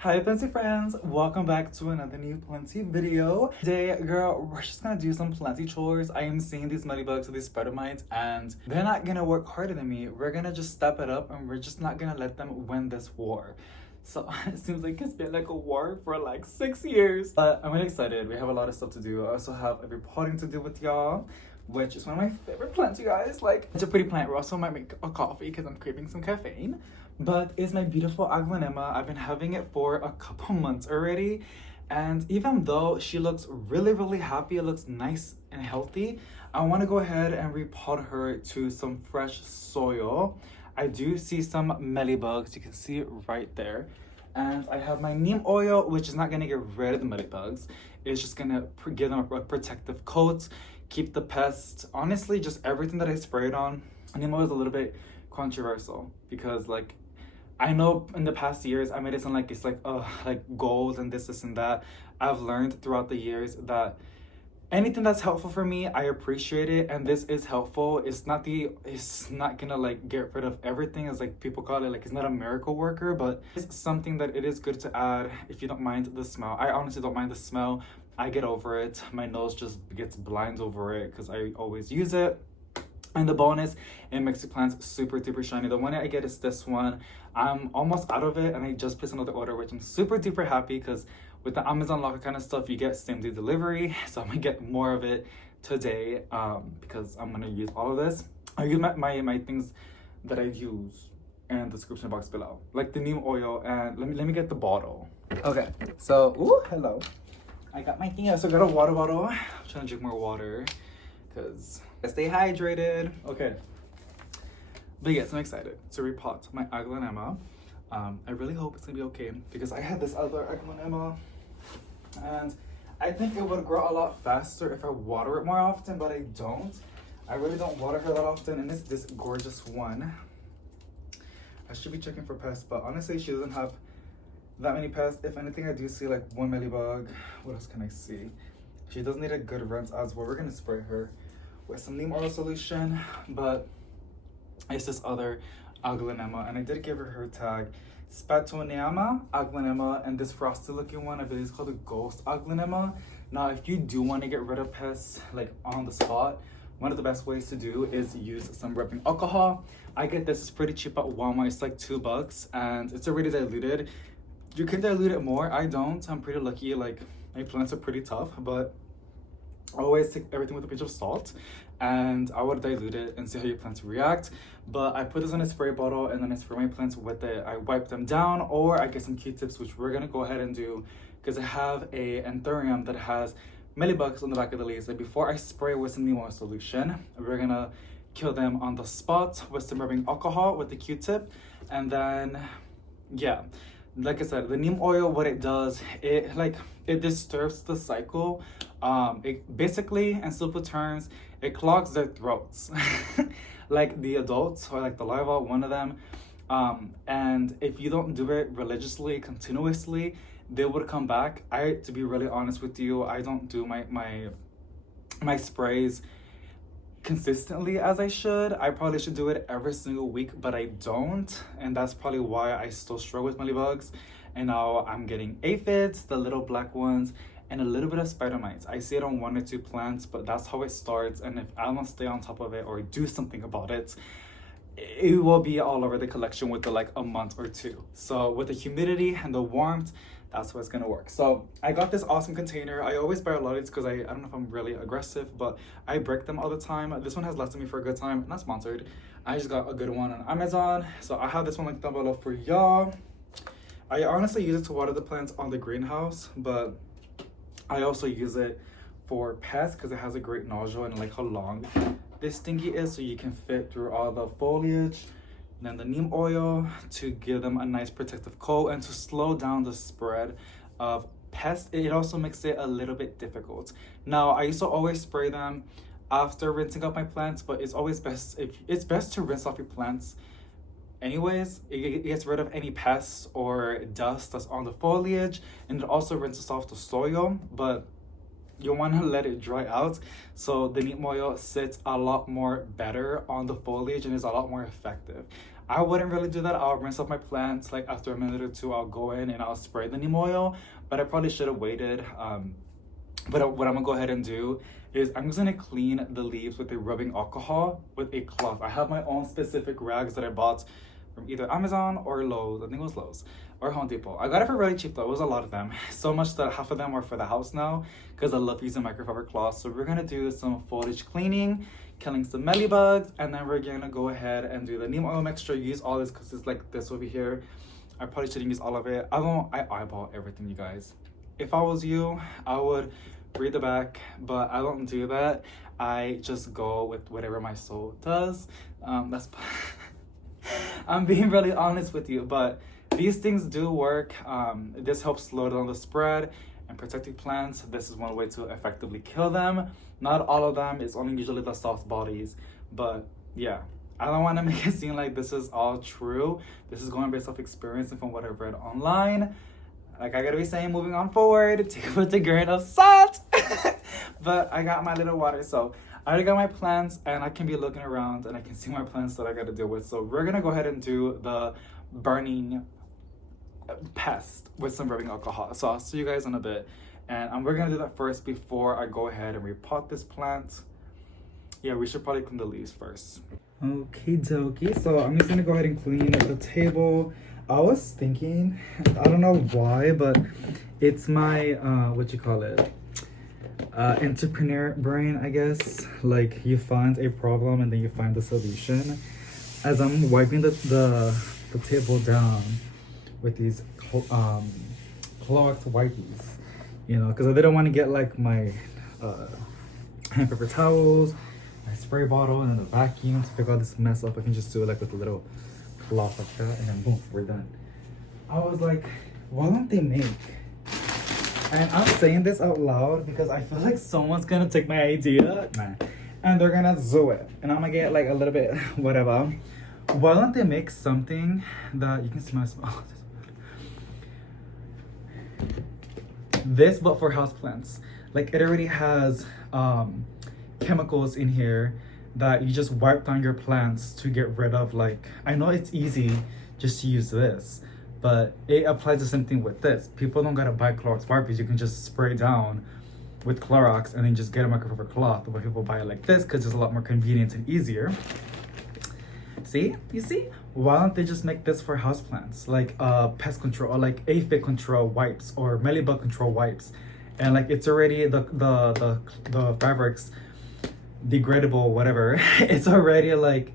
Hi Plenty friends, welcome back to another new Plenty video. Today, girl, we're just gonna do some Plenty chores. I am seeing these bugs or these spider mites and they're not gonna work harder than me. We're gonna just step it up and we're just not gonna let them win this war. So it seems like it's been like a war for like 6 years. But I'm really excited. We have a lot of stuff to do. I also have a reporting to do with y'all, which is one of my favorite plants, you guys. Like, it's a pretty plant. We also might make a coffee because I'm craving some caffeine. But it's my beautiful Aglaonema. I've been having it for a couple months already. And even though she looks really happy, it looks nice and healthy, I want to go ahead and repot her to some fresh soil. I do see some mealybugs. You can see it right there. And I have my neem oil, which is not going to get rid of the mealybugs. It's just going to give them a protective coat, keep the pests. Honestly, just everything that I sprayed on. Neem oil is a little bit controversial because, like, I know in the past years I made it sound like it's like gold and this and that. I've learned throughout the years that anything that's helpful for me, I appreciate it, and this is helpful. It's not gonna like get rid of everything, as like people call it. Like, it's not a miracle worker, but it's something that it is good to add if you don't mind the smell. I honestly don't mind the smell. I get over it. My nose just gets blind over it because I always use it. And the bonus, it makes the plants super duper shiny. The one I get is this one. I'm almost out of it and I just placed another order, which I'm super duper happy because with the Amazon locker kind of stuff, you get same day delivery. So I'm gonna get more of it today because I'm gonna use all of this. I use my things that I use in the description box below, like the neem oil. And let me get the bottle. Okay, so hello. I got my thing. I also got a water bottle. I'm trying to drink more water because I stay hydrated. Okay. But yes, I'm excited to repot my Aglaonema. I really hope it's gonna be okay because I had this other Aglaonema and I think it would grow a lot faster if I water it more often, but I don't. I really don't water her that often, and it's this gorgeous one. I should be checking for pests, but honestly, she doesn't have that many pests. If anything, I do see like one mealybug. What else can I see? She does need a good rinse as well. We're gonna spray her with some neem oil solution, but it's this other Aglaonema, and I did give her tag Spatoneama Aglaonema, and this frosty looking one, I believe it's called the Ghost Aglaonema. Now, if you do want to get rid of pests like on the spot, one of the best ways to do is use some rubbing alcohol. I get this, it's pretty cheap at Walmart. It's like $2 and it's already diluted. You can dilute it more. I don't. I'm pretty lucky. Like, my plants are pretty tough, but I always take everything with a pinch of salt, and I would dilute it and see how your plants react. But I put this in a spray bottle and then I spray my plants with it. I wipe them down, or I get some Q-tips, which we're gonna go ahead and do because I have a Anthurium that has mealybugs on the back of the leaves. And before I spray with some neem oil solution, we're gonna kill them on the spot with some rubbing alcohol with the Q-tip. And then, yeah, like I said, the neem oil, what it does, it disturbs the cycle. It basically, in simple terms, it clogs their throats. Like the adults, or like the larva, one of them. And if you don't do it religiously, continuously, they would come back. To be really honest with you, I don't do my sprays consistently as I should. I probably should do it every single week, but I don't, and that's probably why I still struggle with mealybugs. And now I'm getting aphids, the little black ones, and a little bit of spider mites. I see it on 1 or 2 plants, but that's how it starts, and if I don't stay on top of it or do something about it, it will be all over the collection within like a month or 2. So with the humidity and the warmth, that's what's gonna work. So I got this awesome container. I always buy a lot of these because I don't know if I'm really aggressive, but I break them all the time. This one has lasted me for a good time. Not sponsored. I just got a good one on Amazon. So I have this one linked down below for y'all. I honestly use it to water the plants on the greenhouse, but I also use it for pests because it has a great nozzle and like how long this thingy is, so you can fit through all the foliage. And then the neem oil to give them a nice protective coat and to slow down the spread of pests. It also makes it a little bit difficult. Now, I used to always spray them after rinsing out my plants, but it's always best to rinse off your plants anyways. It gets rid of any pests or dust that's on the foliage, and it also rinses off the soil, but you want to let it dry out so the neem oil sits a lot more better on the foliage and is a lot more effective. I wouldn't really do that. I'll rinse off my plants like after a minute or two. I'll go in and I'll spray the neem oil, but I probably should have waited. But what I'm gonna go ahead and do is I'm just gonna clean the leaves with a rubbing alcohol with a cloth. I have my own specific rags that I bought from either Amazon or Lowe's. I think it was Lowe's or Home Depot. I got it for really cheap though. It was a lot of them. So much that half of them are for the house now because I love using microfiber cloths. So we're gonna do some foliage cleaning, killing some mealybugs, and then we're gonna go ahead and do the neem oil mixture. Use all this because it's like this over here. I probably shouldn't use all of it. I eyeball everything, you guys. If I was you, I would read the back, but I don't do that. I just go with whatever my soul does. That's I'm being really honest with you, but these things do work. This helps slow down the spread and protect your plants. This is one way to effectively kill them. Not all of them, it's only usually the soft bodies, but yeah. I don't want to make it seem like this is all true. This is going based off experience and from what I've read online. Like I gotta be saying, moving on forward, take it with a grain of salt. But I got my little water, so I already got my plants, and I can be looking around and I can see my plants that I gotta deal with. So we're gonna go ahead and do the burning pest with some rubbing alcohol. So I'll see you guys in a bit, and we're gonna do that first before I go ahead and repot this plant. Yeah, we should probably clean the leaves first. Okay, dokie. So I'm just gonna go ahead and clean the table. I was thinking, I don't know why, but it's my what you call it, entrepreneur brain, I guess. Like you find a problem and then you find the solution. As I'm wiping the table down with these Clorox wipies, you know, because I didn't want to get like my hand paper towels, my spray bottle, and then the vacuum to pick all this mess up. I can just do it like with a little cloth like that, and then boom, we're done. I was like, why don't they make? And I'm saying this out loud because I feel like someone's gonna take my idea, man, and they're gonna do it, and I'm gonna get like a little bit whatever. Why don't they make something that you can smell? Oh, this, but for houseplants. Like it already has chemicals in here that you just wipe down your plants to get rid of. Like, I know it's easy just to use this, but it applies the same thing with this. People don't gotta buy Clorox wipes. You can just spray down with Clorox and then just get a microfiber cloth. But people buy it like this because it's a lot more convenient and easier. See? You see? Why don't they just make this for houseplants? Like pest control or like aphid control wipes or mealybug control wipes. And like it's already the fabrics degradable, whatever. It's already like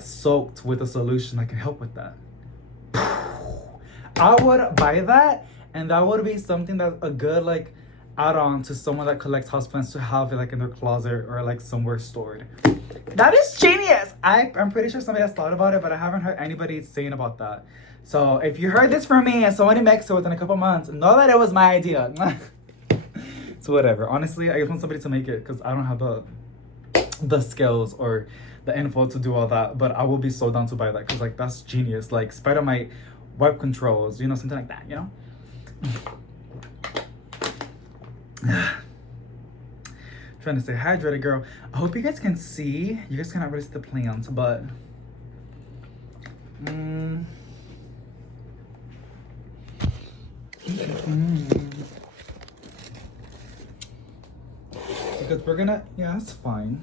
soaked with a solution that can help with that. I would buy that, and that would be something that's a good like add-on to someone that collects houseplants to have it like in their closet or like somewhere stored. That is genius. I'm pretty sure somebody has thought about it, but I haven't heard anybody saying about that. So if you heard this from me and somebody makes it within a couple months, know that it was my idea. So whatever. Honestly, I just want somebody to make it because I don't have the skills or the info to do all that. But I will be so down to buy that because like that's genius. Like spider mite wipe controls, you know, something like that, you know. Trying to stay hydrated, girl. I hope you guys can see. You guys cannot really see the plants, but because we're gonna, yeah, it's fine.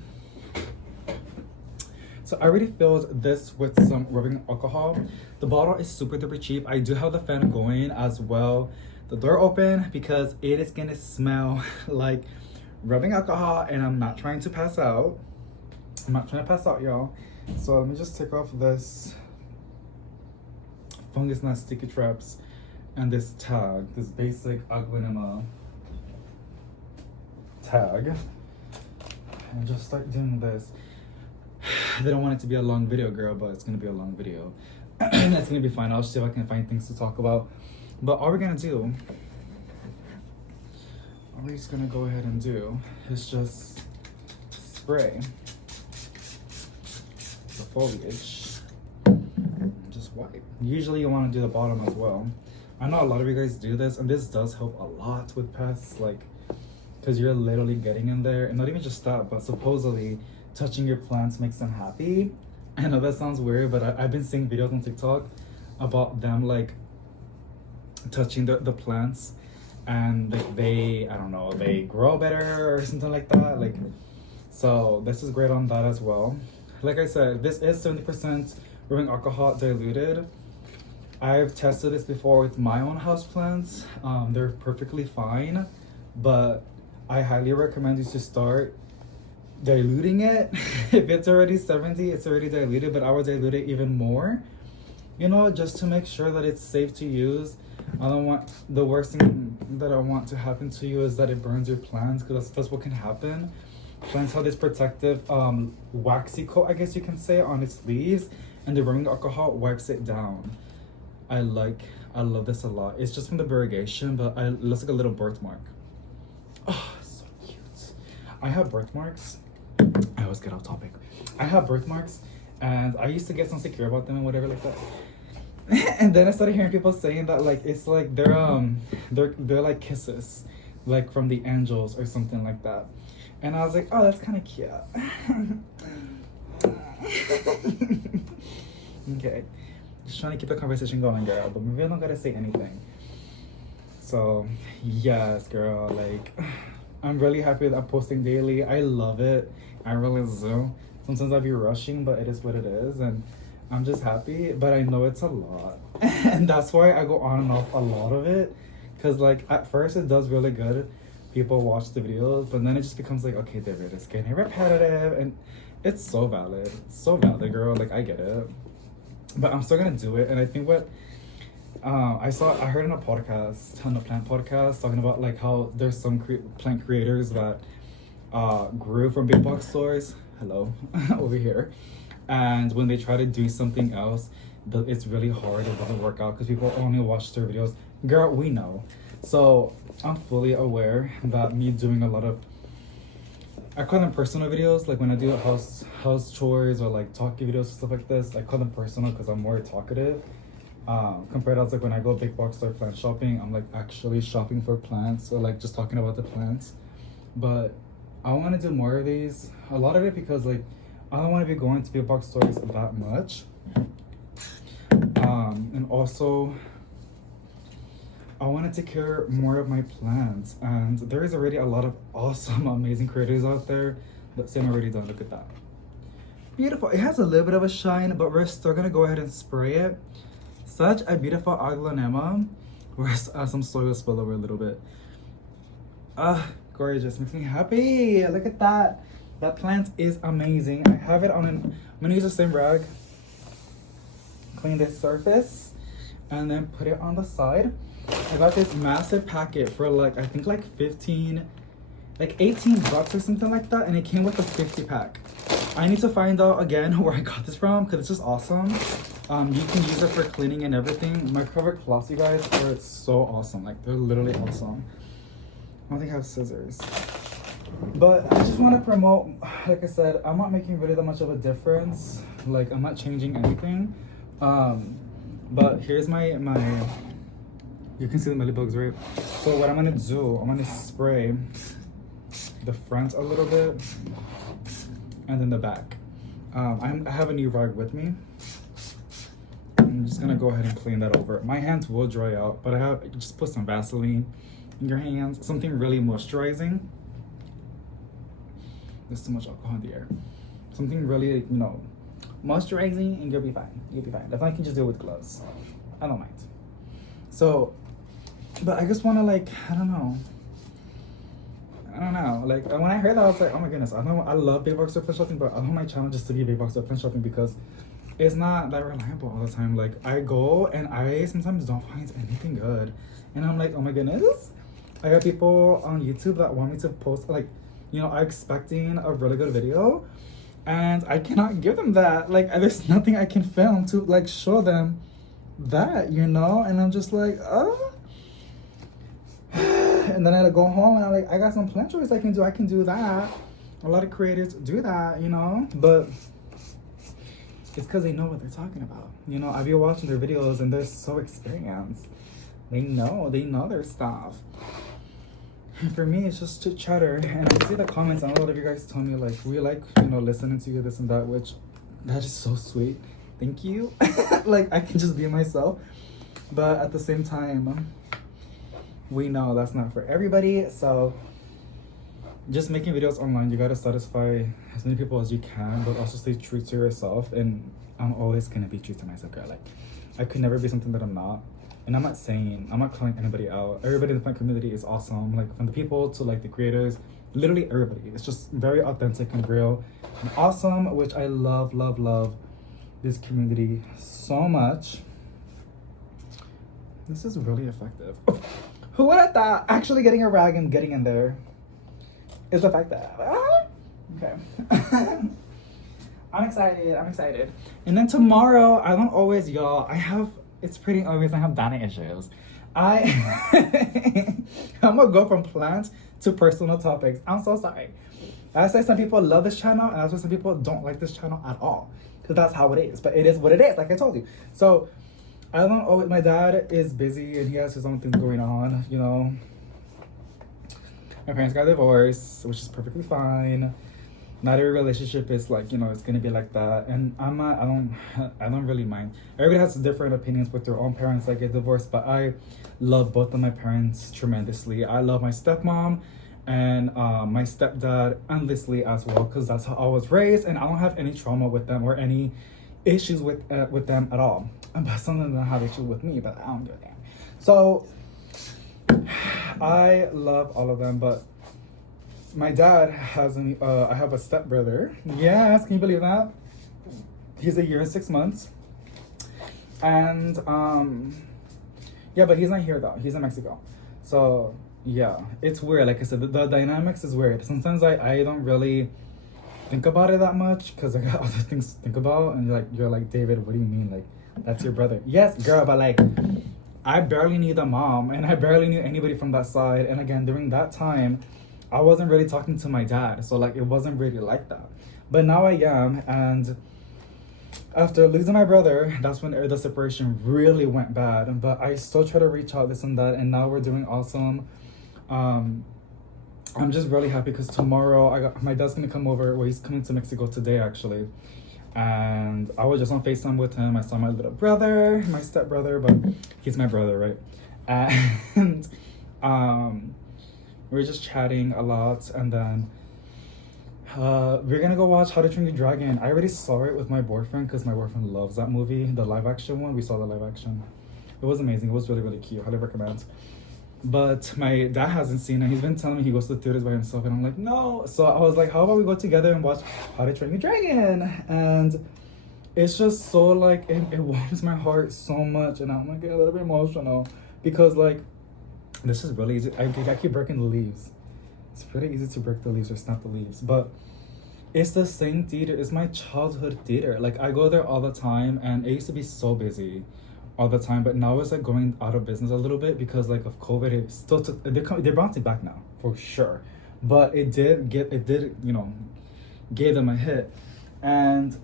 So I already filled this with some rubbing alcohol. The bottle is super duper cheap. I do have the fan going as well, the door open, because it is gonna smell like rubbing alcohol, and I'm not trying to pass out. I'm not trying to pass out, y'all. So let me just take off this fungus gnat sticky traps and this tag, this basic Aglaonemas tag, and just start doing this. I didn't want it to be a long video, girl, but it's gonna be a long video. And that's gonna be fine. I'll see if I can find things to talk about. But all we're gonna do, all we're just gonna go ahead and do is just spray the foliage and just wipe. Usually you want to do the bottom as well. I know a lot of you guys do this, and this does help a lot with pests, like, because you're literally getting in there, and not even just that, but supposedly touching your plants makes them happy, I know that sounds weird, but I've been seeing videos on TikTok about them like touching the plants, and like they, I don't know, they grow better or something like that. Like, so this is great on that as well. Like I said, this is 70% rubbing alcohol diluted. I've tested this before with my own houseplants. They're perfectly fine, but I highly recommend you to start diluting it. If it's already 70, it's already diluted, but I would dilute it even more, you know, just to make sure that it's safe to use. I don't want, the worst thing that I want to happen to you is that it burns your plants, because that's what can happen. Plants have this protective waxy coat, I guess you can say, on its leaves, and the rubbing alcohol wipes it down. I love this a lot. It's just from the variegation, but it looks like a little birthmark. Oh, so cute. I have birthmarks. I always get off topic. I have birthmarks, and I used to get so insecure about them and whatever like that. And then I started hearing people saying that like it's like they're like kisses, like from the angels or something like that. And I was like, oh, that's kind of cute. Okay. Just trying to keep the conversation going, girl, but maybe I don't gotta say anything. So, yes, girl, like, I'm really happy that I'm posting daily. I love it. I really do. Sometimes I'll be rushing, but it is what it is, and I'm just happy, but I know it's a lot. And that's why I go on and off a lot of it, because, like, at first it does really good. People watch the videos, but then it just becomes like, okay, David, it's getting repetitive, and it's so valid. It's so valid, girl. Like, I get it. But I'm still gonna do it, and I think what I heard in a podcast, on the plant podcast, talking about like how there's some plant creators that grew from big box stores. Hello, over here, and when they try to do something else, it's really hard. It doesn't work out because people only watch their videos. Girl, we know. So I'm fully aware that me doing a lot of, I call them personal videos, like when I do house chores or like talking videos and stuff like this, I call them personal because I'm more talkative. Compared to like when I go big box store plant shopping, I'm like actually shopping for plants or like just talking about the plants. But I want to do more of these, a lot of it, because like I don't want to be going to big box stores that much. And also I want to take care more of my plants, and there is already a lot of awesome, amazing creators out there. Let's see, I'm already done. Look at that. Beautiful. It has a little bit of a shine, but we're still gonna go ahead and spray it. Such a beautiful Aglaonema. Where's some soil spill over a little bit. Gorgeous. Makes me happy. Look at that. That plant is amazing. I have it on I'm gonna use the same rag. Clean this surface, and then put it on the side. I got this massive packet for like, I think like 18 bucks or something like that, and it came with a 50 pack. I need to find out again where I got this from, because it's just awesome. You can use it for cleaning and everything. My cover cloths, you guys, are so awesome. Like, they're literally awesome. I don't think I have scissors, but I just want to promote, like I said, I'm not making really that much of a difference. Like, I'm not changing anything. But here's my you can see the mealybugs, right? So what I'm gonna do, I'm gonna spray the front a little bit, and then the back. I have a new rag with me. I'm just gonna go ahead and clean that over. My hands will dry out, but just put some Vaseline in your hands, something really moisturizing. There's too much alcohol in the air. Something really, you know, moisturizing, and you'll be fine. You'll be fine. If I can just do it with gloves, I don't mind. So, but I just want to, like, I don't know. Like, when I heard that, I was like, oh my goodness, I love big box store plant shopping, but I want my channel just to be big box store plant shopping, because it's not that reliable all the time. Like, I go and I sometimes don't find anything good, and I'm like, oh my goodness. I got people on YouTube that want me to post, like, you know, I'm expecting a really good video, and I cannot give them that. Like, there's nothing I can film to, like, show them that, you know. And I'm just like, oh. And then I go home and I'm like, I got some plant chores I can do that. A lot of creators do that, you know, but it's because they know what they're talking about. You know, I've been watching their videos and they're so experienced. They know their stuff. And for me, it's just chatter. And I see the comments, and a lot of you guys tell me, like, we like, you know, listening to you, this and that, which That is so sweet. Thank you. Like, I can just be myself. But at the same time, we know that's not for everybody. So just making videos online, you gotta satisfy as many people as you can, but also stay true to yourself. And I'm always gonna be true to myself, girl. Like, I could never be something that I'm not. And I'm not calling anybody out. Everybody in the plant community is awesome. Like, from the people to like the creators, literally everybody. It's just very authentic and real and awesome, which I love, love, love this community so much. This is really effective. Who would have thought actually getting a rag and getting in there is effective? Okay. I'm excited. And then tomorrow, I don't always, y'all, it's pretty obvious I have dining issues. I'm gonna go from plants to personal topics. I'm so sorry. I say some people love this channel, and I say some people don't like this channel at all. Because that's how it is. But it is what it is, like I told you. So, I don't always, my dad is busy and he has his own things going on, you know. My parents got divorced, which is perfectly fine. Not every relationship is like, you know, it's gonna be like that. And I don't really mind. Everybody has different opinions with their own parents that get divorced, but I love both of my parents tremendously. I love my stepmom and my stepdad endlessly as well, because that's how I was raised, and I don't have any trauma with them or any issues with them at all. But some of them have issues with me, but I don't give a damn. So I love all of them, but my dad has I have a stepbrother. Yes, can you believe that? He's 1 year and 6 months. And yeah, but he's not here though. He's in Mexico. So yeah, it's weird. Like I said, the dynamics is weird. Sometimes I don't really think about it that much because I got other things to think about. And you're like, David, what do you mean? Like, that's your brother. Yes, girl, but like, I barely knew the mom and I barely knew anybody from that side. And again, during that time, I wasn't really talking to my dad. So like, it wasn't really like that. But now I am. And after losing my brother, that's when the separation really went bad. But I still try to reach out, this and that. And now we're doing awesome. I'm just really happy because tomorrow my dad's gonna come over. Well, he's coming to Mexico today actually. And I was just on FaceTime with him. I saw my little brother, my stepbrother, but he's my brother, right? And we were just chatting a lot. And then we're gonna go watch How to Train Your Dragon. I already saw it with my boyfriend because my boyfriend loves that movie, the live action one. We saw the live action. It was amazing. It was really, really cute. Highly recommend. But my dad hasn't seen it. He's been telling me he goes to the theaters by himself, and I'm like, no. So I was like, how about we go together and watch How to Train Your Dragon? And it's just so like, it warms my heart so much, and I'm like a little bit emotional because like, this is really easy. I keep breaking the leaves. It's pretty easy to break the leaves or snap the leaves, but it's the same theater. It's my childhood theater. Like, I go there all the time, and it used to be so busy all the time, but now it's like going out of business a little bit because like of COVID. It still took, they're bouncing back now for sure, but it did you know, gave them a hit. And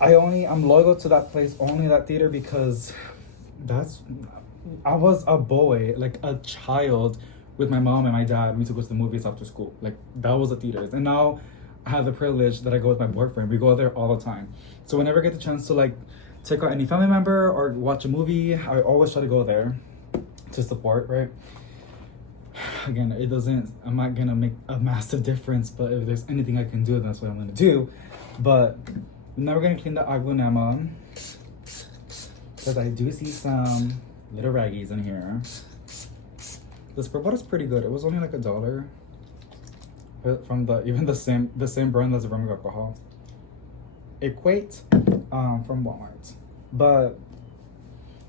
I'm loyal to that place, only that theater, because I was a boy, like a child with my mom and my dad. We used to go to the movies after school. Like, that was the theaters. And now I have the privilege that I go with my boyfriend. We go there all the time. So whenever I get the chance to like check out any family member or watch a movie, I always try to go there to support, right? Again, I'm not gonna make a massive difference, but if there's anything I can do, that's what I'm gonna do. But now we're gonna clean the Aglaonemas because I do see some little raggies in here. This purple is pretty good. It was only like $1 from the same brand as the rum alcohol. Equate from Walmart. But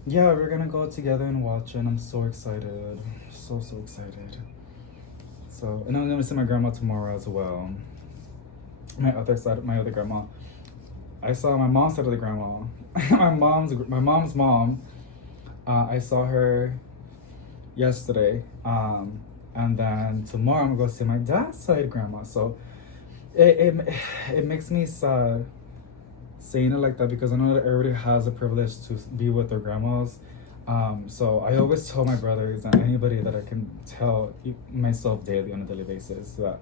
yeah, we're gonna go together and watch it, and I'm so excited. So excited. So, and I'm gonna see my grandma tomorrow as well. My other grandma. I saw my mom's side of the grandma. my mom's mom. I saw her yesterday. And then tomorrow I'm gonna go see my dad's side grandma. So it makes me sad saying it like that, because I know that everybody has the privilege to be with their grandmas. So I always tell my brothers and anybody that I can tell myself daily on a daily basis that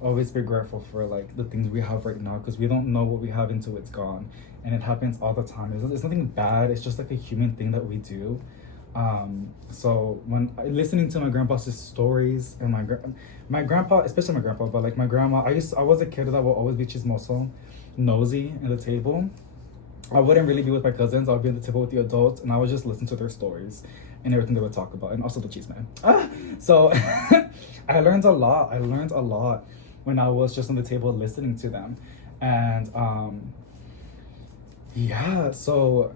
always be grateful for like the things we have right now, because we don't know what we have until it's gone, and it happens all the time. It's nothing bad. It's just like a human thing that we do. So when listening to my grandpa's stories, and my grandpa, especially my grandpa, but like my grandma, I was a kid that would always be chismoso, nosy in the table. I wouldn't really be with my cousins. I would be at the table with the adults, and I would just listen to their stories and everything they would talk about, and also the cheese man. So I learned a lot. I learned a lot when I was just on the table listening to them, and yeah. So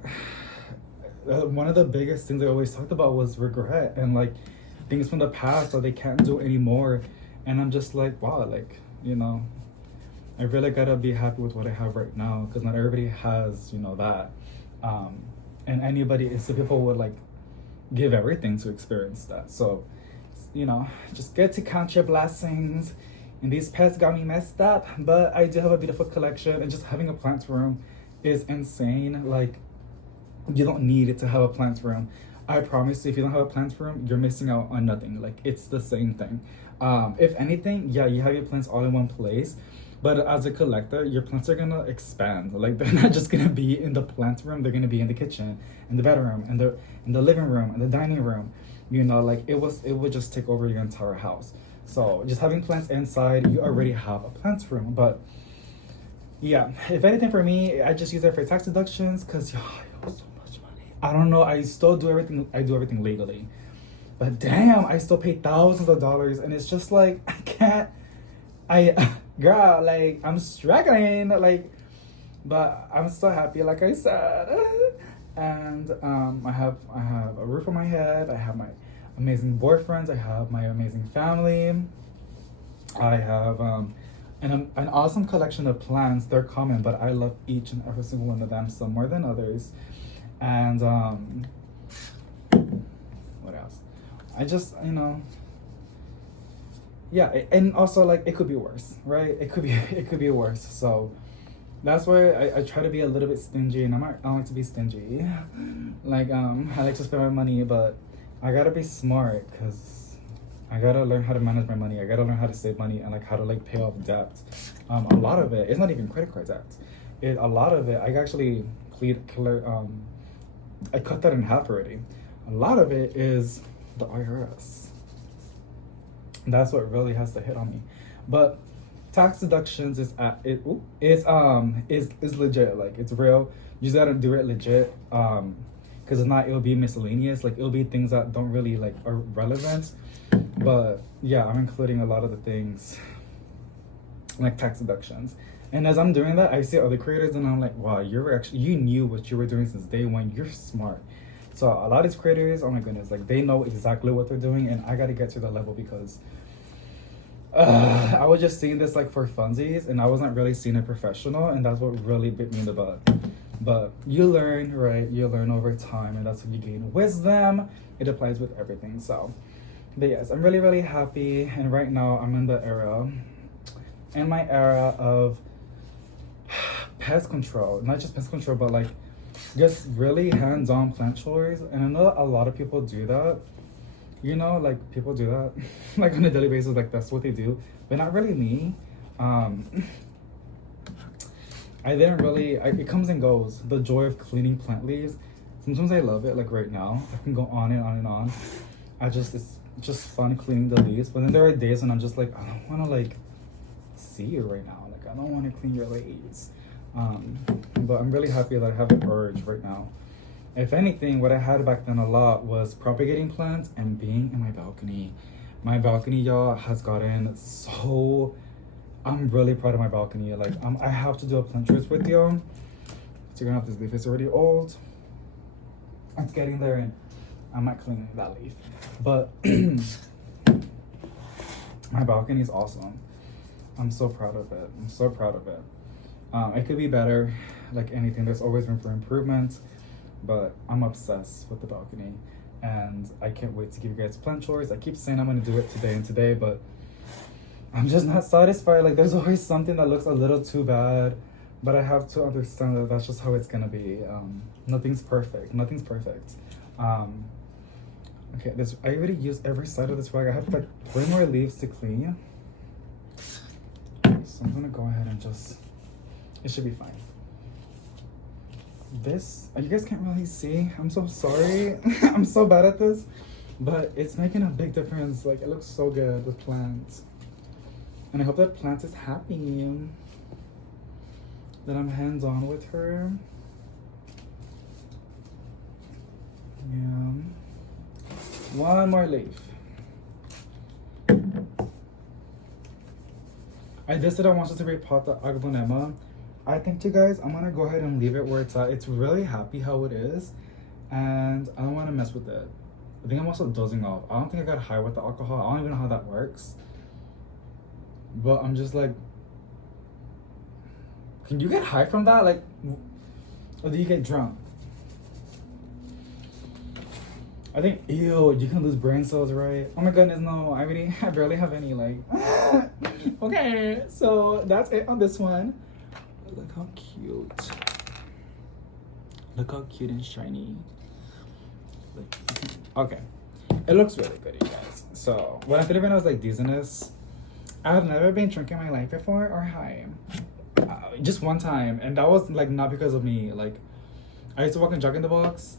one of the biggest things I always talked about was regret and like things from the past that they can't do anymore, and I'm just like, wow, like, you know, I really gotta be happy with what I have right now, because not everybody has, you know, that. And anybody, some people would like give everything to experience that. So, you know, just get to count your blessings. And these pets got me messed up, but I do have a beautiful collection, and just having a plant room is insane. Like, you don't need it to have a plant room. I promise you, if you don't have a plant room, you're missing out on nothing. Like, it's the same thing. If anything, yeah, you have your plants all in one place, but as a collector, your plants are gonna expand. Like, they're not just gonna be in the plant room, they're gonna be in the kitchen, in the bedroom, and in the living room, and the dining room. You know, like it would just take over your entire house. So just having plants inside, you already have a plant room. But yeah, if anything for me, I just use it for tax deductions, because I owe so much money. I don't know, I still do everything, I do everything legally. But damn, I still pay thousands of dollars, and it's just like, girl, like, I'm struggling, like, but I'm still happy, like I said. And I have a roof on my head, I have my amazing boyfriends, I have my amazing family, I have an awesome collection of plants. They're common, but I love each and every single one of them, some more than others. And what else? I just, you know, yeah, and also like it could be worse, right? It could be worse. So that's why I try to be a little bit stingy, and I don't like to be stingy. Like I like to spend my money, but I gotta be smart, because I gotta learn how to manage my money. I gotta learn how to save money, and like how to like pay off debt. A lot of it's not even credit card debt. A lot of it I actually I cut that in half already. A lot of it is the IRS. That's what really has to hit on me. But tax deductions is legit. Like, it's real. You just gotta do it legit. Because if not, it'll be miscellaneous. Like, it'll be things that don't really like are relevant. But yeah, I'm including a lot of the things like tax deductions. And as I'm doing that, I see other creators, and I'm like, wow, you knew what you were doing since day one. You're smart. So a lot of these creators, oh my goodness, like they know exactly what they're doing, and I gotta get to that level, because I was just seeing this like for funsies, and I wasn't really seeing it professional, and that's what really bit me in the butt. But you learn, right? You learn over time, and that's when you gain wisdom. It applies with everything. So, but yes, I'm really, really happy, and right now I'm in my era of pest control. Not just pest control, but like just really hands-on plant chores. And I know a lot of people do that, you know, like people do that like on a daily basis, like that's what they do, but not really me. I didn't really, it comes and goes, the joy of cleaning plant leaves. Sometimes I love it, like right now I can go on and on and on. It's just fun cleaning the leaves, but then there are days when I'm just like, I don't want to like see you right now, like I don't want to clean your leaves. But I'm really happy that I have the urge right now. If anything, what I had back then a lot was propagating plants and being in my balcony. My balcony, y'all, has gotten so... I'm really proud of my balcony. Like, I have to do a plant choice with y'all. So you're gonna have this leaf. It's already old. It's getting there, and I'm not cleaning that leaf. But my balcony is awesome. I'm so proud of it. I'm so proud of it. It could be better, like anything. There's always room for improvement, but I'm obsessed with the balcony, and I can't wait to give you guys plant chores. I keep saying I'm gonna do it today and today, but I'm just not satisfied. Like, there's always something that looks a little too bad, but I have to understand that that's just how it's gonna be. Nothing's perfect. Nothing's perfect. Okay, I already used every side of this rug. I have like 3 more leaves to clean. So I'm gonna go ahead and just, it should be fine. This, you guys can't really see. I'm so sorry. I'm so bad at this, but it's making a big difference. Like, it looks so good with plants. And I hope that plant is happy that I'm hands-on with her. Yeah. One more leaf. I just said I wanted to repot the Aglaonema. I think, you guys, I'm gonna go ahead and leave it where it's at. It's really happy how it is, and I don't want to mess with it. I think I'm also dozing off. I don't think I got high with the alcohol. I don't even know how that works. But I'm just like, can you get high from that? Like, or do you get drunk? I think, ew, you can lose brain cells, right? Oh my goodness, no. I barely have any, like. Okay, so that's it on this one. Look how cute. Look how cute and shiny. Like, okay. It looks really good, you guys. So, what I'm feeling right now is like dizziness. I have never been drunk in my life before or high. Just one time, and that was like not because of me. Like, I used to work in Jack in the Box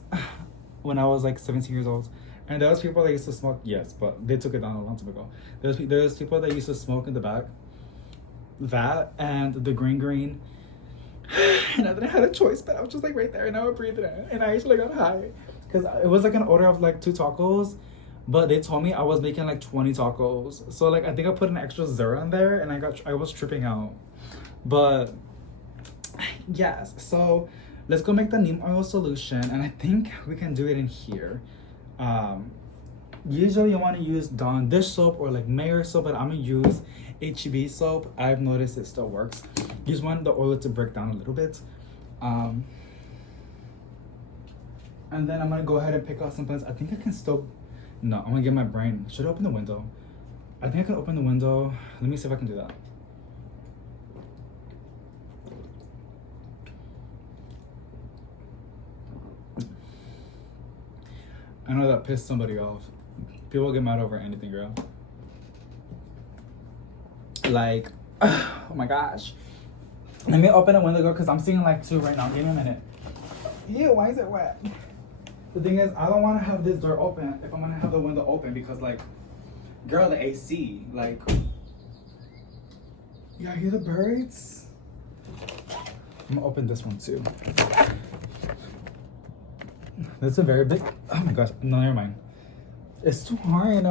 when I was like 17 years old, and there was people that used to smoke. Yes, but they took it down a long time ago. There's people that used to smoke in the back. That and the green, and I didn't have a choice, but I was just like right there, and I would breathe it in, and I actually got high because it was like an order of like 2 tacos. But they told me I was making like 20 tacos. So like I think I put an extra 0 in there and I was tripping out. But yes, so let's go make the neem oil solution, and I think we can do it in here. Usually you want to use Dawn dish soap or like Mayor soap, but I'm gonna use HEB soap. I've noticed it still works. You just want the oil to break down a little bit. And then I'm gonna go ahead and pick out some plants. I think I can still. No, I'm gonna get my brain. Should I open the window? I think I can open the window. Let me see if I can do that. I know that pissed somebody off. People get mad over anything, girl. Like, oh my gosh. Let me open the window, girl, because I'm seeing like 2 right now. Give me a minute. Ew, why is it wet? The thing is, I don't want to have this door open if I'm going to have the window open because, like, girl, the AC, like, yeah, hear the birds? I'm going to open this one, too. That's a very big, oh my gosh, no, never mind. It's too hard,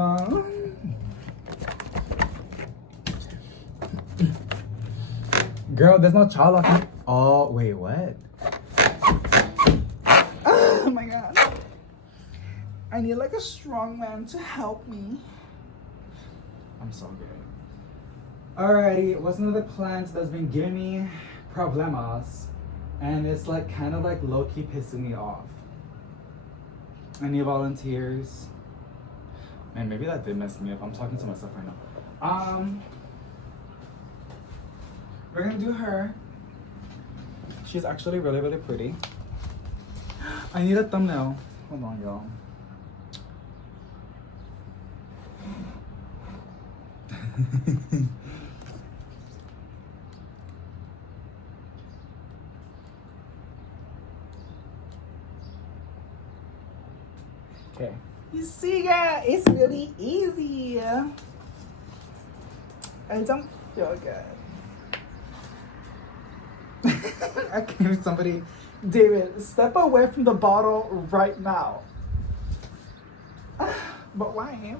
Girl, there's no child locking. Oh, wait, what? Oh my god. I need like a strong man to help me. I'm so good. Alrighty, what's another plant that's been giving me problemas? And it's like kind of like low-key pissing me off. Any volunteers? Man, maybe that did mess me up. I'm talking to myself right now. We're gonna do her. She's actually really, really pretty. I need a thumbnail. Hold on, y'all. Okay. You see, guys, it's really easy. I don't feel good. I can't hear somebody. David, step away from the bottle right now. But why?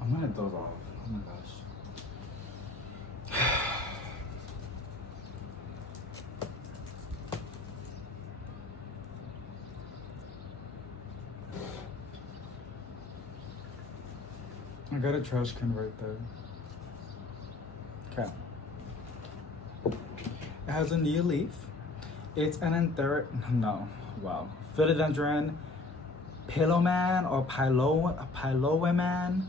I'm gonna doze off. Oh my gosh. I got a trash can right there. Okay. It has a new leaf. It's an philodendron piloman or piloeman,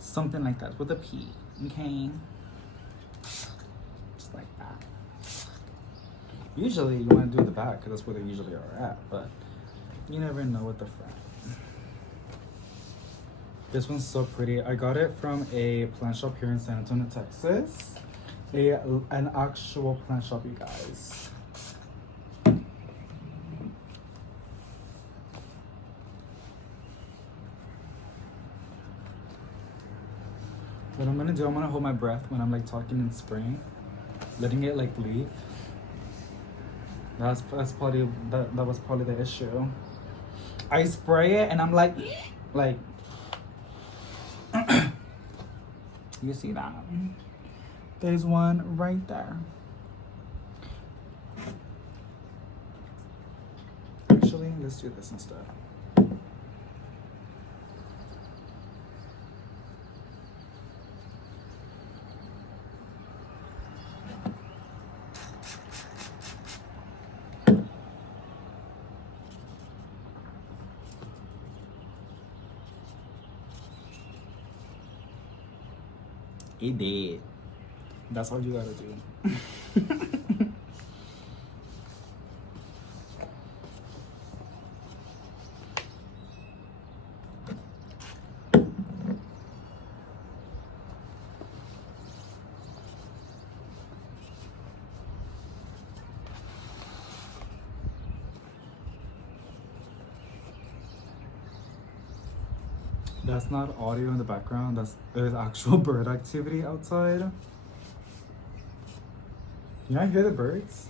something like that with a P. Okay. Just like that. Usually you want to do the back because that's where they usually are at, but you never know with the front. This one's so pretty. I got it from a plant shop here in San Antonio, Texas. An actual plant shop, you guys. What I'm gonna do, I'm gonna hold my breath when I'm like talking in spring, letting it like leave. That's probably that was probably the issue. I spray it and I'm like you see that? There's one right there. Actually, let's do this instead. It did. That's all you gotta do. That's not audio in the background, there's actual bird activity outside. You not hear the birds?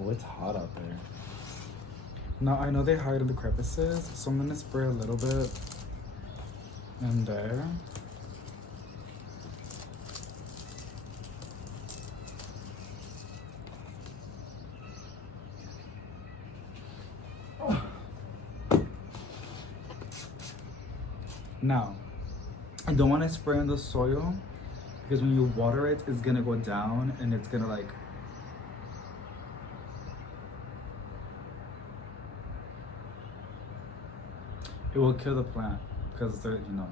Oh, it's hot out there. Now, I know they hide in the crevices, so I'm gonna spray a little bit in there. Now, I don't want to spray on the soil because when you water it, it's gonna go down and it's gonna like it will kill the plant because they're, you know.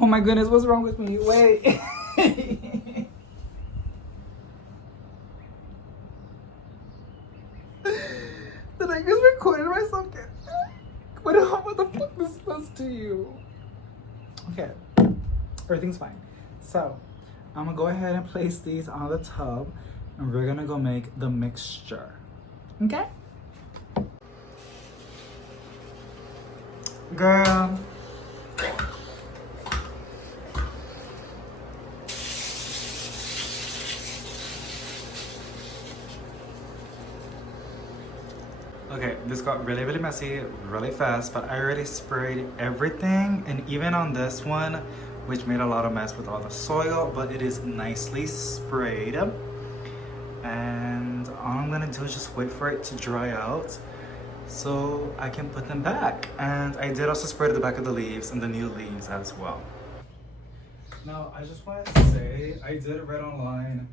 Oh my goodness, what's wrong with me? Wait. Did I just record myself? What the fuck this does to you? Okay, everything's fine. So, I'm gonna go ahead and place these on the tub and we're gonna go make the mixture. Okay? Girl. Okay, this got really, really messy, really fast, but I already sprayed everything, and even on this one, which made a lot of mess with all the soil, but it is nicely sprayed. And all I'm gonna do is just wait for it to dry out so I can put them back. And I did also spray the back of the leaves and the new leaves as well. Now, I just wanted to say, I did read online,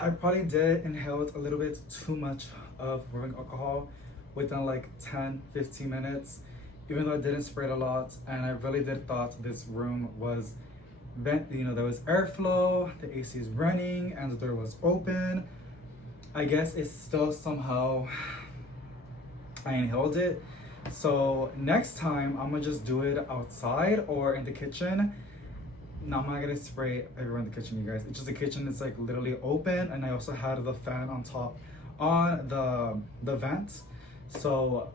I probably did inhale a little bit too much of rubbing alcohol within like 10-15 minutes, even though I didn't spray it a lot. And I really did thought this room was vent, you know, there was airflow, the AC is running, and the door was open. I guess it's still somehow, I inhaled it. So next time, I'm gonna just do it outside or in the kitchen. No, I'm not gonna spray everywhere in the kitchen, you guys. It's just the kitchen is like literally open, and I also had the fan on top on the vent. So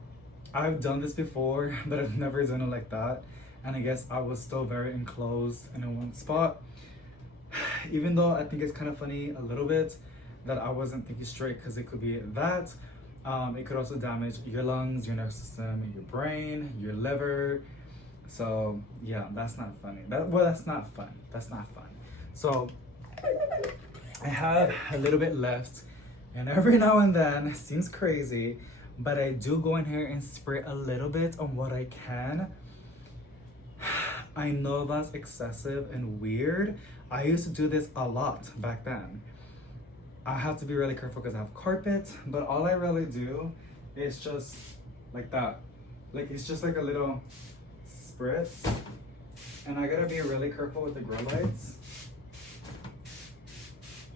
I've done this before, but I've never done it like that. And I guess I was still very enclosed in one spot. Even though I think it's kind of funny a little bit that I wasn't thinking straight, because it could be that. It could also damage your lungs, your nervous system, your brain, your liver. So yeah, that's not funny. That's not fun. That's not fun. So I have a little bit left, and every now and then, it seems crazy, but I do go in here and spray a little bit on what I can. I know that's excessive and weird. I used to do this a lot back then. I have to be really careful because I have carpet, but all I really do is just like that. Like, it's just like a little spritz. And I gotta be really careful with the grow lights.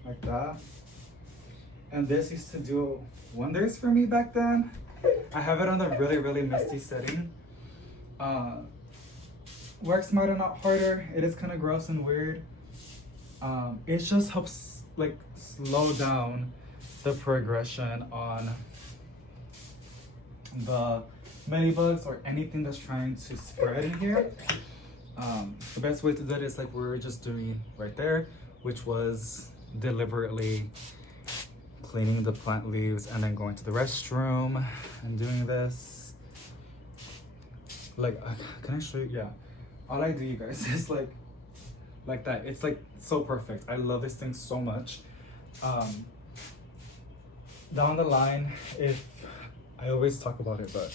Like that. And this used to do wonders for me back then. I have it on a really, really misty setting. Work smarter, not harder. It is kind of gross and weird. It just helps like slow down the progression on the mealybugs or anything that's trying to spread in here. The best way to do it is like we were just doing right there, which was deliberately cleaning the plant leaves and then going to the restroom and doing this. Like, can I show you? Yeah. All I do, you guys, is like that. It's like so perfect. I love this thing so much. Down the line, if I always talk about it, but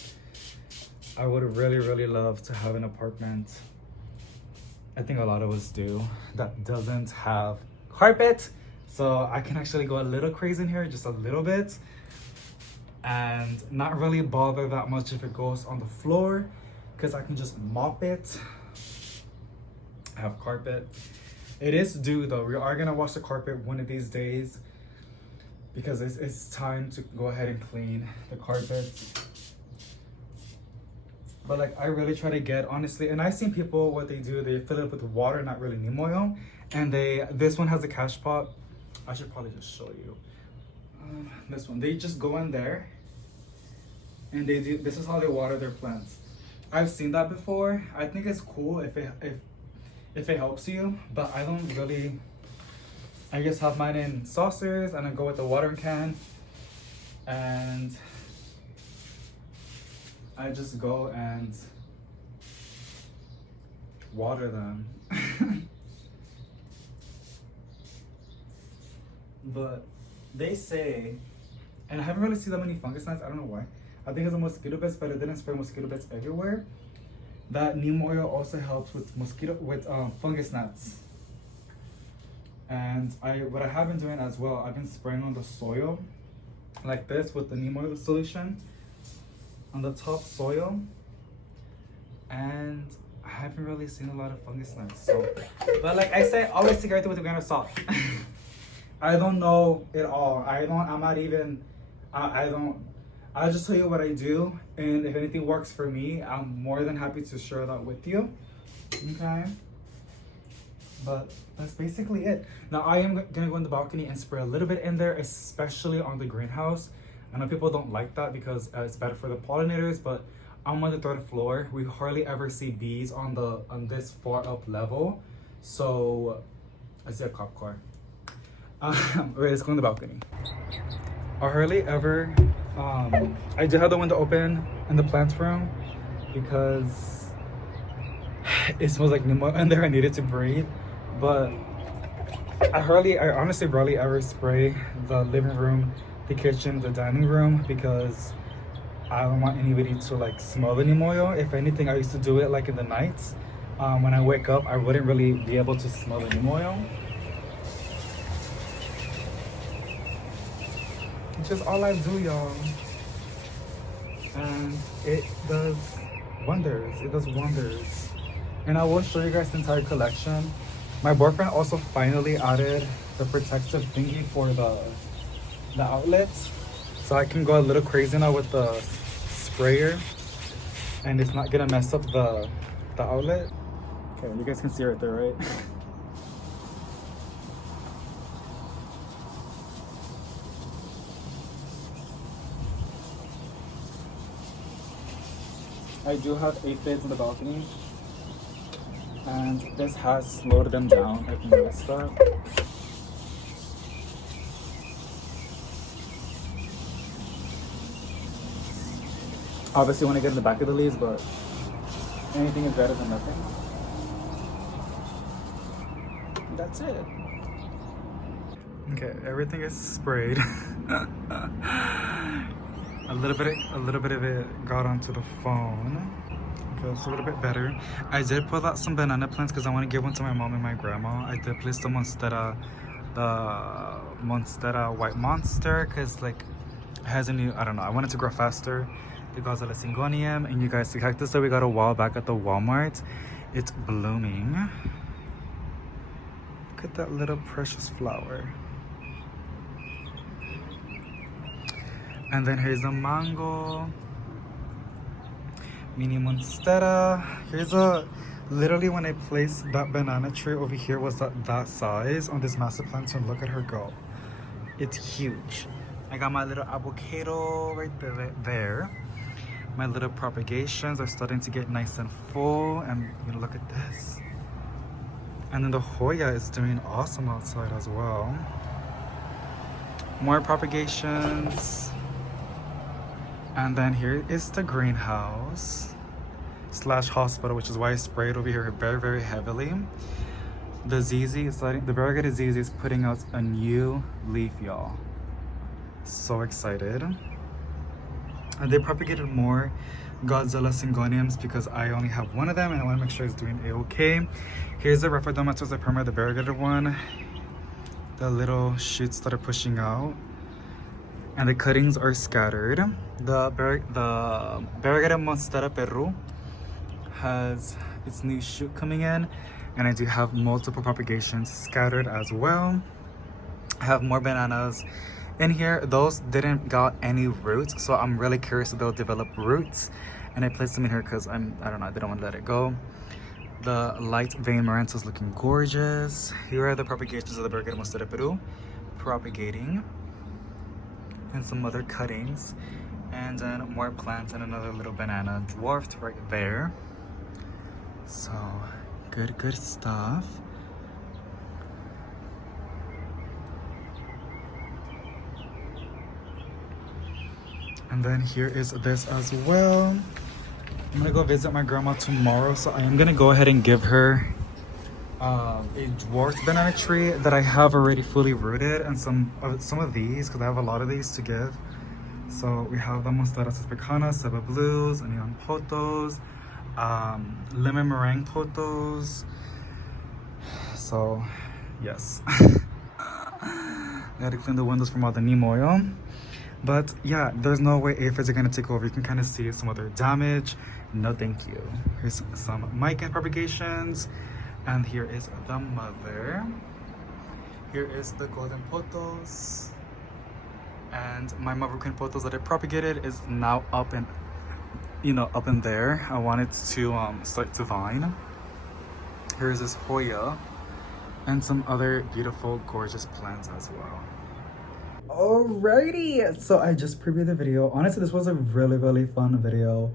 I would really, really love to have an apartment. I think a lot of us do, that doesn't have carpet. So I can actually go a little crazy in here, just a little bit, and not really bother that much if it goes on the floor, because I can just mop it. I have carpet. It is due though. We are gonna wash the carpet one of these days because it's time to go ahead and clean the carpet. But like, I really try to get, honestly, and I've seen people, what they do, they fill it with water, not really neem oil, and this one has a cash pot. I should probably just show you. This one, they just go in there and they do, this is how they water their plants. I've seen that before. I think it's cool if it helps you, but I don't really. I just have mine in saucers and I go with the watering can, and I just go and water them. But they say, and I haven't really seen that many fungus gnats, I don't know why. I think it's a mosquito bits, but it didn't spray mosquito bits everywhere. That neem oil also helps with fungus gnats. And what I have been doing as well, I've been spraying on the soil like this with the neem oil solution on the top soil, and I haven't really seen a lot of fungus gnats. So, but like I say, always take everything with a grain of salt. I don't know it all. I'll just tell you what I do, and if anything works for me, I'm more than happy to share that with you. Okay? But that's basically it. Now I am gonna go on the balcony and spray a little bit in there, especially on the greenhouse. I know people don't like that because it's better for the pollinators, but I'm on the 3rd floor. We hardly ever see bees on this far up level. So I see a cop car. Wait, let's go on the balcony. I hardly ever, I do have the window open in the plants room because it smells like pneumo in there. I needed to breathe, but I honestly rarely ever spray the living room, the kitchen, the dining room, because I don't want anybody to like smell the neem oil. If anything, I used to do it like in the nights. When I wake up, I wouldn't really be able to smell the neem oil. It's just all I do, y'all. And it does wonders. It does wonders. And I will show you guys the entire collection. My boyfriend also finally added the protective thingy for the outlets. So I can go a little crazy now with the sprayer. And it's not gonna mess up the outlet. Okay, you guys can see right there, right? I do have aphids on the balcony, and this has slowed them down. I've noticed that. Obviously, want to get in the back of the leaves, but anything is better than nothing. That's it. Okay, everything is sprayed. a little bit of it got onto the phone. Okay, it's a little bit better. I did pull out some banana plants because I want to give one to my mom and my grandma. I did place the Monstera White Monster because like it has a new, I don't know, I want it to grow faster. The Aglaonemas, and you guys, the cactus that we got a while back at the Walmart, it's blooming. Look at that little precious flower. And then here's a mango, mini monstera. Here's a, literally when I placed that banana tree over here was that size on this massive plant, and look at her go. It's huge. I got my little avocado right there. My little propagations are starting to get nice and full, and you know, look at this. And then the Hoya is doing awesome outside as well. More propagations. And then here is the greenhouse / hospital, which is why I sprayed over here very, very heavily. The ZZ is letting, the variegated ZZ is putting out a new leaf, y'all. So excited. And they propagated more Godzilla syngoniums because I only have one of them and I want to make sure it's doing a-okay. Here's the Rhaphidomatus perma, the variegated one. The little shoots that are pushing out. And the cuttings are scattered. The variegated Monstera Peru has its new shoot coming in, and I do have multiple propagations scattered as well. I have more bananas in here. Those didn't got any roots, so I'm really curious if they'll develop roots, and I placed them in here because I don't know, I didn't want to let it go. The light vein maranta is looking gorgeous. Here are the propagations of the variegated Monstera Peru propagating, and some other cuttings, and then more plants and another little banana dwarfed right there. So good stuff. And then here is this as well. I'm gonna go visit my grandma tomorrow, so I am gonna go ahead and give her a dwarfed banana tree that I have already fully rooted, and some of these because I have a lot of these to give. So we have the Monstera Pecana, Seba Blues, Neon Potos, Lemon Meringue Potos. So yes. I gotta clean the windows from all the neem oil. But yeah, there's no way aphids are gonna take over. You can kind of see some of their damage. No thank you. Here's some mica propagations. And here is the mother. Here is the golden potos. And my Marucan potos that I propagated is now up and, you know, up in there. I want it to start to vine. Here's this Hoya and some other beautiful, gorgeous plants as well. Alrighty, so I just previewed the video. Honestly, this was a really fun video.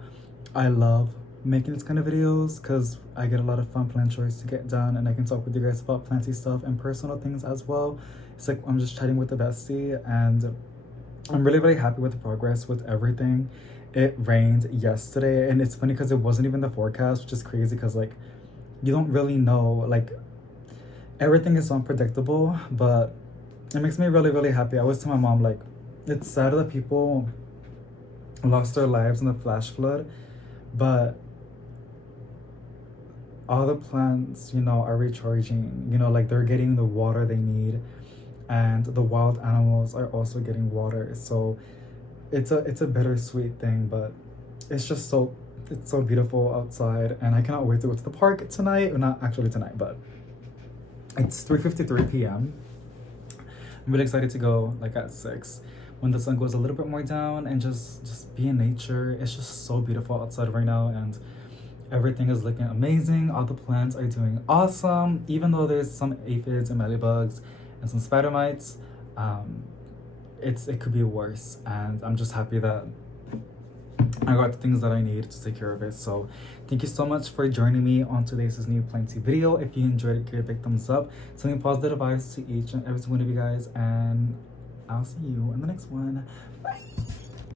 I love making this kind of videos because I get a lot of fun plant chores to get done, and I can talk with you guys about planty stuff and personal things as well. It's like I'm just chatting with the bestie, and I'm really happy with the progress with everything. It rained yesterday, and it's funny because it wasn't even the forecast, which is crazy because like you don't really know, like everything is so unpredictable, but it makes me really happy. I was telling my mom, like, it's sad that people lost their lives in the flash flood, but all the plants, you know, are recharging, you know, like they're getting the water they need, and the wild animals are also getting water. So it's a bittersweet thing, but it's just it's so beautiful outside, and I cannot wait to go to the park tonight. Well, not actually tonight, but it's 3:53 p.m. I'm really excited to go like at 6 when the sun goes a little bit more down and just be in nature. It's just so beautiful outside right now, and everything is looking amazing. All the plants are doing awesome, even though there's some aphids and mealybugs and some spider mites. It could be worse, and I'm just happy that I got the things that I need to take care of it. So thank you so much for joining me on today's new planty video. If you enjoyed it, give it a big thumbs up. Sending positive vibes to each and every one of you guys, and I'll see you in the next one. Bye.